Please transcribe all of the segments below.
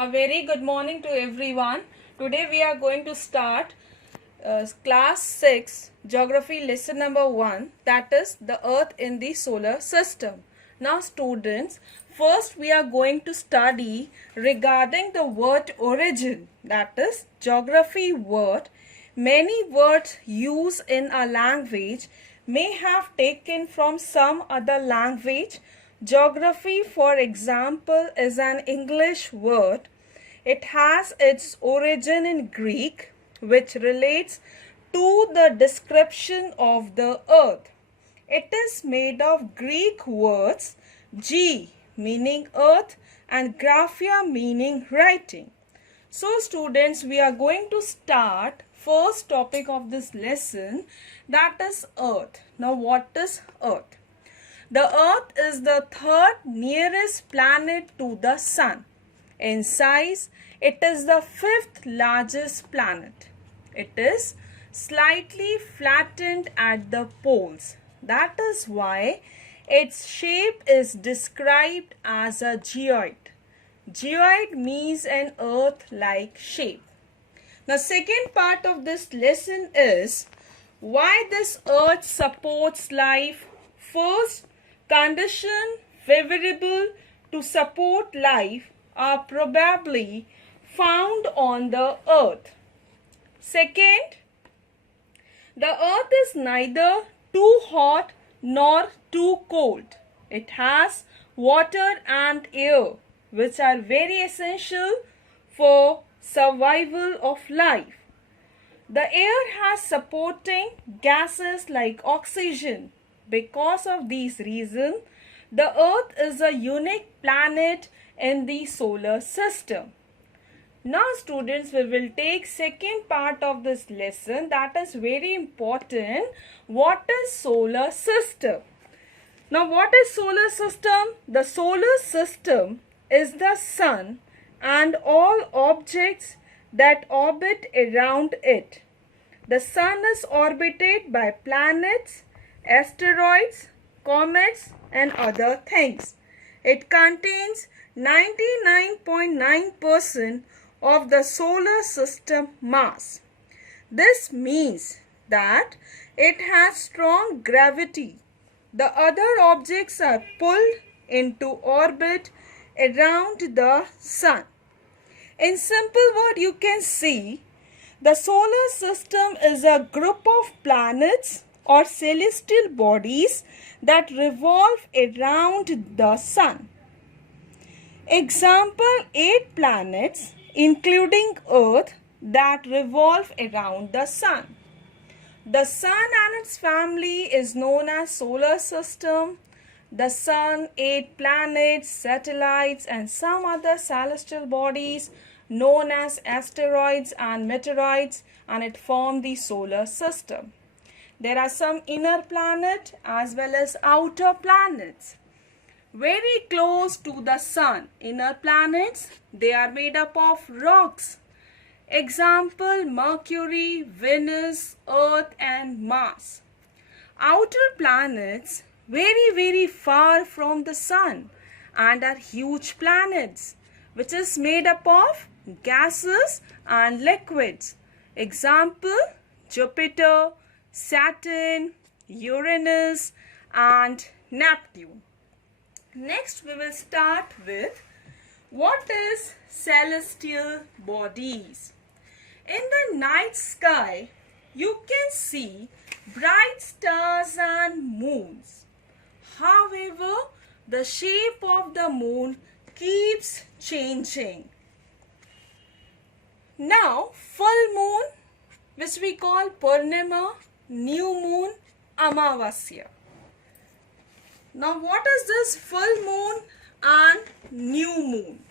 A very good morning to everyone. Today we are going to start class 6 geography lesson number 1, that is the earth in the solar system. Now students, first we are going to study regarding the word origin, that is geography word. Many words used in a language may have taken from some other language. Geography, for example, is an English word. It has its origin in Greek, which relates to the description of the earth. It is made of Greek words ge meaning earth and graphia meaning writing. So students, we are going to start first topic of this lesson, that is earth. Now what is earth? The earth is the third nearest planet to the sun. In size, it is the fifth largest planet. It is slightly flattened at the poles. That is why its shape is described as a geoid. Geoid means an earth-like shape. The second part of this lesson is why this earth supports life. First, conditions favorable to support life are probably found on the earth. Second, the earth is neither too hot nor too cold. It has water and air, which are very essential for survival of life. The air has supporting gases like oxygen. Because of these reasons, the earth is a unique planet in the solar system. Now students, we will take second part of this lesson, that is very important. What is solar system? Now what is solar system? The solar system is the sun and all objects that orbit around it. The sun is orbited by planets, asteroids, comets and other things. It contains 99.9% of the solar system mass. This means that it has strong gravity. The other objects are pulled into orbit around the sun. In simple word, you can see the solar system is a group of planets or celestial bodies that revolve around the sun. Example, 8 planets including Earth that revolve around the sun. The sun and its family is known as solar system. The sun, 8 planets, satellites and some other celestial bodies known as asteroids and meteoroids, and it forms the solar system. There are some inner planets as well as outer planets. Very close to the sun, inner planets, they are made up of rocks. Example, Mercury, Venus, Earth and Mars. Outer planets, very far from the sun and are huge planets, which is made up of gases and liquids. Example, Jupiter, Saturn, Uranus and Neptune. Next we will start with what is celestial bodies. In the night sky, you can see bright stars and moons. However, the shape of the moon keeps changing. Now, full moon, which we call Purnima, new moon, Amavasya. Now, what is this full moon and new moon?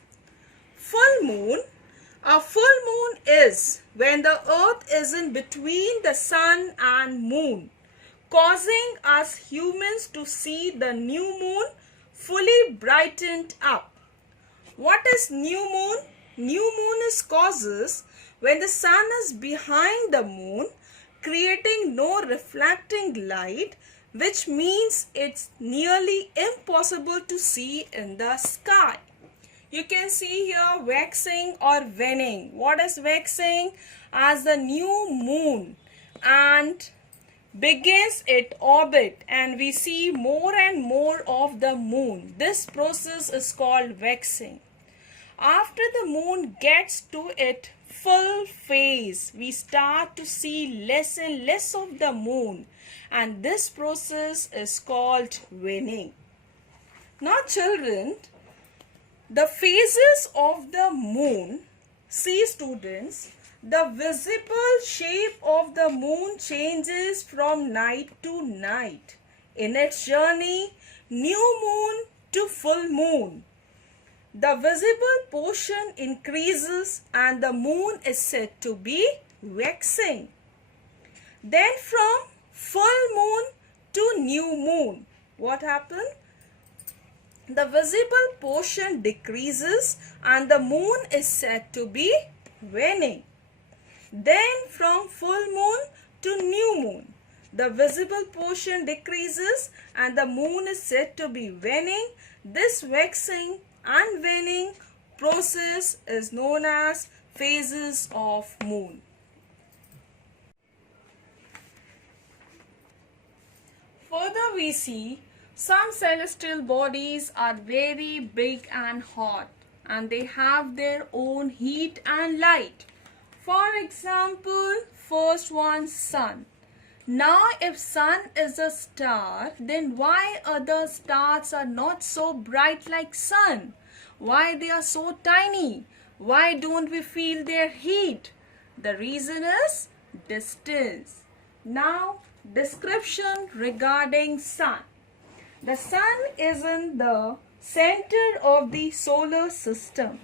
Full moon. A full moon is when the earth is in between the sun and moon, causing us humans to see the new moon fully brightened up. What is new moon? New moon is causes when the sun is behind the moon, creating no reflecting light, which means it's nearly impossible to see in the sky. You can see here waxing or waning. What is waxing? As the new moon and begins its orbit and we see more and more of the moon. This process is called waxing. After the moon gets to its full phase, we start to see less and less of the moon, and this process is called waning. Now children, the phases of the moon, see students, the visible shape of the moon changes from night to night. In its journey, new moon to full moon, the visible portion increases and the moon is said to be waxing. Then from full moon to new moon, what happened? The visible portion decreases and the moon is said to be waning. Then from full moon to new moon, the visible portion decreases and the moon is said to be waning. This waxing and waning process is known as phases of moon. Further we see some celestial bodies are very big and hot and they have their own heat and light. For example, first one, sun. Now if sun is a star, then why other stars are not so bright like sun? Why they are so tiny? Why don't we feel their heat? The reason is distance. Now description regarding sun. The sun is in the center of the solar system.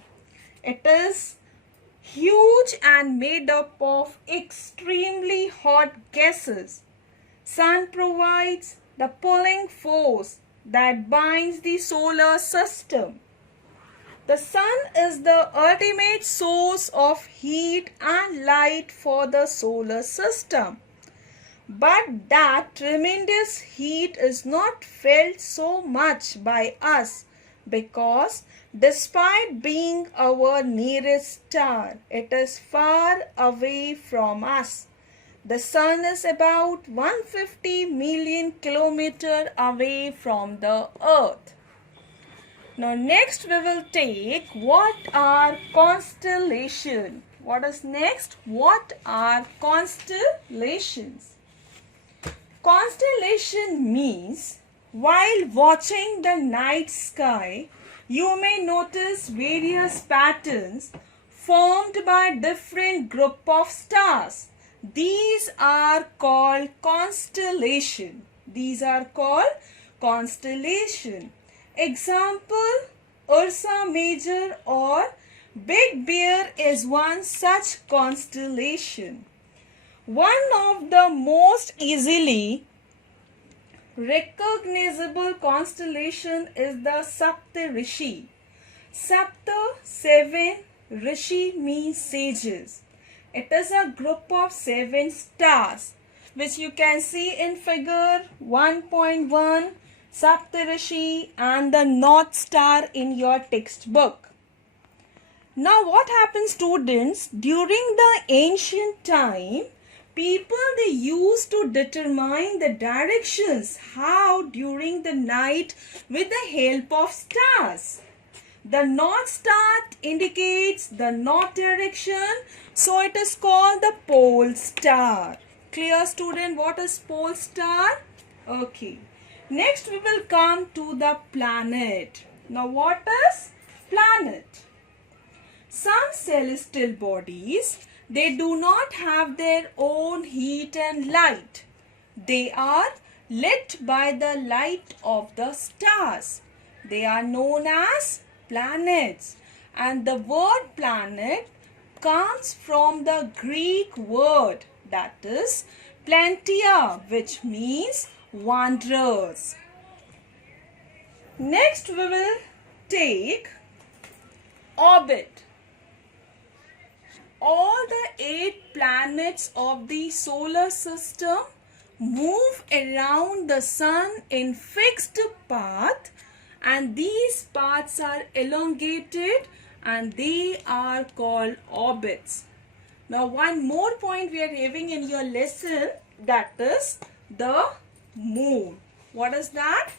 It is huge and made up of extremely hot gases. Sun provides the pulling force that binds the solar system. The sun is the ultimate source of heat and light for the solar system. But that tremendous heat is not felt so much by us because despite being our nearest star, it is far away from us. The sun is about 150 million kilometers away from the earth. Now next we will take what are constellations. What is next? What are constellations? Constellation means while watching the night sky, you may notice various patterns formed by different group of stars. These are called constellation. These are called constellation. Example, Ursa Major or Big Bear is one such constellation. One of the most easily recognizable constellation is the Saptarishi. Sapta, 7, Rishi means sages. It is a group of 7 stars which you can see in figure 1.1, Saptarishi and the North Star in your textbook. Now what happens students, during the ancient time, people they used to determine the directions how during the night with the help of stars. The North Star indicates the north direction, so it is called the pole star. Clear student, what is pole star? Okay. Next we will come to the planet. Now what is planet? Some celestial bodies, they do not have their own heat and light. They are lit by the light of the stars. They are known as planets. And the word planet comes from the Greek word that is plantia, which means wanderers. Next we will take orbit. All the 8 planets of the solar system move around the sun in fixed path and these paths are elongated and they are called orbits. Now one more point we are having in your lesson, that is the moon. What is that?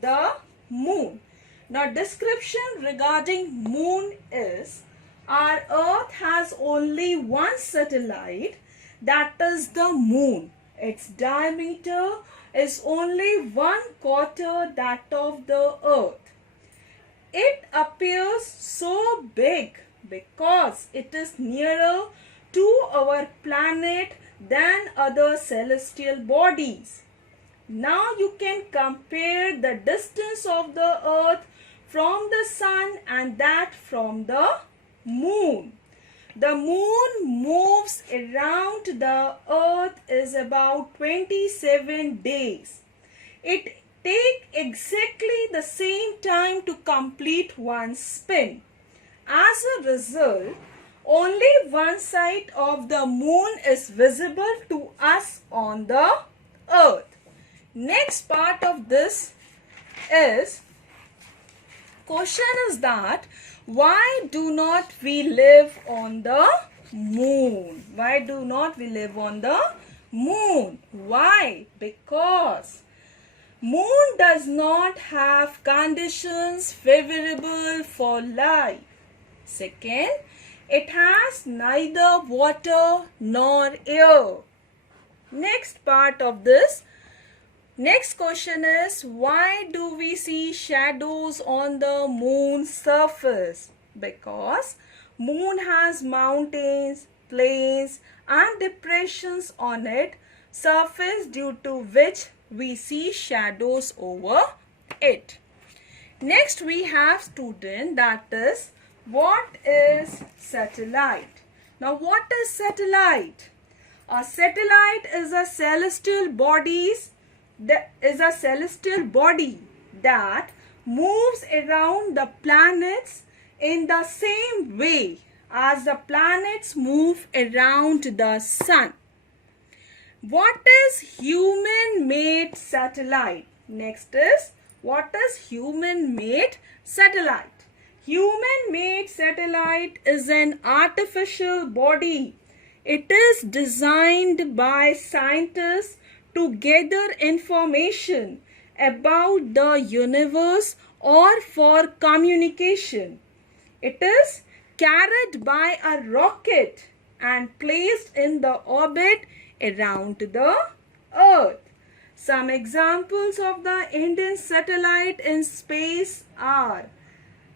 The moon. Now description regarding moon is, our earth has only one satellite, that is the moon. Its diameter is only 1/4 that of the earth. It appears so big because it is nearer to our planet than other celestial bodies. Now you can compare the distance of the earth from the sun and that from the moon. The moon moves around the earth is about 27 days. It takes exactly the same time to complete one spin. As a result, only one side of the moon is visible to us on the earth. Next part of this is, question is that, why do not we live on the moon? Why do not we live on the moon? Why? Because moon does not have conditions favorable for life. Second, it has neither water nor air. Next part of this, next question is, why do we see shadows on the moon's surface? Because moon has mountains, plains and depressions on its surface, due to which we see shadows over it. Next we have student, that is, what is satellite? Now what is satellite? A satellite is a celestial body that moves around the planets in the same way as the planets move around the sun. What is human-made satellite? Next is, what is human-made satellite? Human-made satellite is an artificial body. It is designed by scientists to gather information about the universe or for communication. It is carried by a rocket and placed in the orbit around the earth. Some examples of the Indian satellite in space are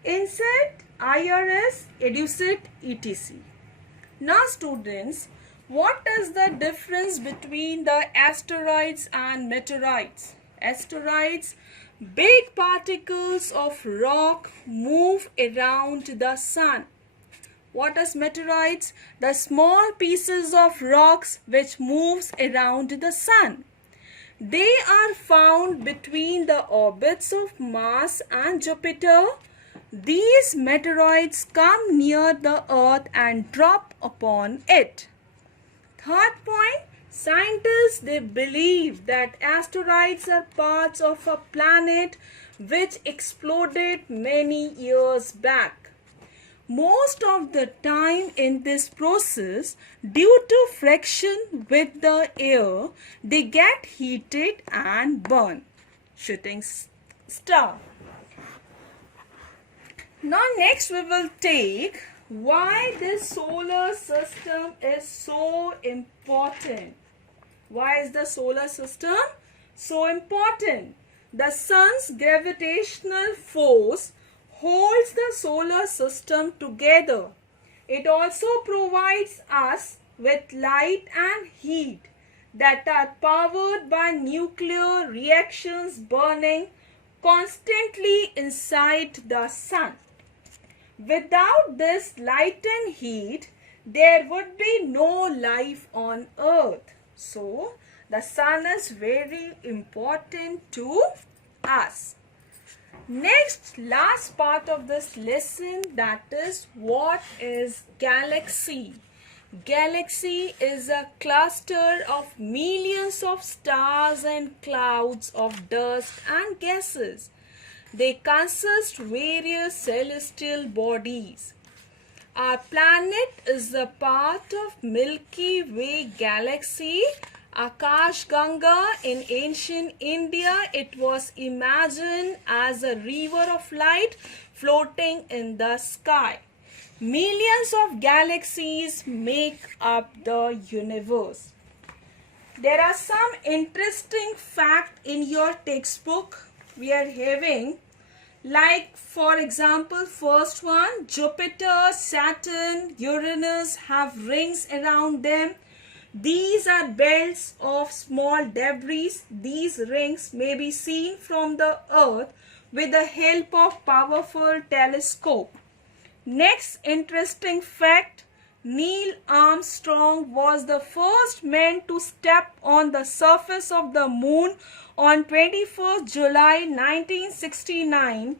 INSET, IRS, EDUSAT, etc. Now students, what is the difference between the asteroids and meteoroids? Asteroids, big particles of rock move around the sun. What is meteoroids? The small pieces of rocks which moves around the sun. They are found between the orbits of Mars and Jupiter. These meteoroids come near the earth and drop upon it. Third point, scientists, they believe that asteroids are parts of a planet which exploded many years back. Most of the time in this process, due to friction with the air, they get heated and burn. Shooting star. Now next we will take why this solar system is so important. Why is the solar system so important? The sun's gravitational force holds the solar system together. It also provides us with light and heat that are powered by nuclear reactions burning constantly inside the sun. Without this light and heat, there would be no life on earth. So, the sun is very important to us. Next, last part of this lesson, that is, what is galaxy? Galaxy is a cluster of millions of stars and clouds of dust and gases. They consist various celestial bodies. Our planet is a part of Milky Way galaxy. Akash Ganga in ancient India, it was imagined as a river of light floating in the sky. Millions of galaxies make up the universe. There are some interesting facts in your textbook we are having. Like, for example, first one, Jupiter, Saturn, Uranus have rings around them. These are belts of small debris. These rings may be seen from the Earth with the help of powerful telescope. Next interesting fact, Neil Armstrong was the first man to step on the surface of the moon on 21st July 1969.